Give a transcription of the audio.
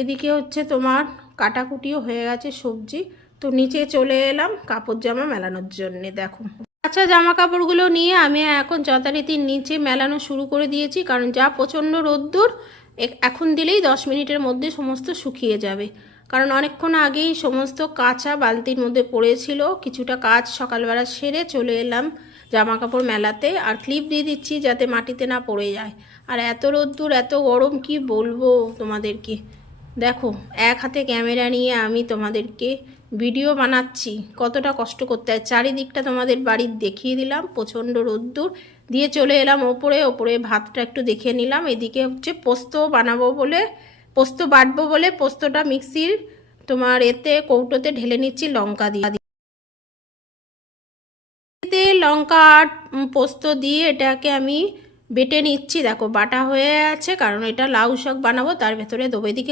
এদিকে হচ্ছে তোমার কাটাকুটিও হয়ে গেছে সবজি। তো নিচে চলে এলাম কাপড় জামা মেলানোর জন্যে। দেখো আচ্ছা, জামা কাপড়গুলো নিয়ে আমি এখন যথারীতি নিচে মেলানো শুরু করে দিয়েছি, কারণ যা প্রচণ্ড রোদ্দুর, এখন দিলেই 10 মিনিটের মধ্যে সমস্ত শুকিয়ে যাবে। কারণ অনেকক্ষণ আগেই সমস্ত কাঁচা বালতির মধ্যে পড়েছিল। কিছুটা কাজ সকালবেলা সেরে চলে এলাম জামা কাপড় মেলাতে, আর ক্লিপ দিয়ে দিচ্ছি যাতে মাটিতে না পড়ে যায়। আর এত রোদ্দুর, এত গরম, কি বলবো তোমাদেরকে। দেখো এক হাতে ক্যামেরা নিয়ে আমি তোমাদেরকে ভিডিও বানাচ্ছি, কতটা কষ্ট করতে হয়। চারিদিকটা তোমাদের বাড়ির দেখিয়ে দিলাম, প্রচণ্ড রোদ্দুর দিয়ে চলে এলাম ওপরে। ভাতটা একটু দেখে নিলাম। এদিকে হচ্ছে পোস্ত বানাবো বলে, পোস্ত বাটবো বলে পোস্তটা মিক্সির তোমার এতে কৌটোতে ঢেলে নিচ্ছি লঙ্কা দিয়ে। লঙ্কা আর পোস্ত দিয়ে এটাকে আমি বেটে নিচ্ছি। দেখো বাটা হয়ে আছে, কারণ এটা লাউ শাক বানাবো, তার ভেতরে দেবো। এদিকে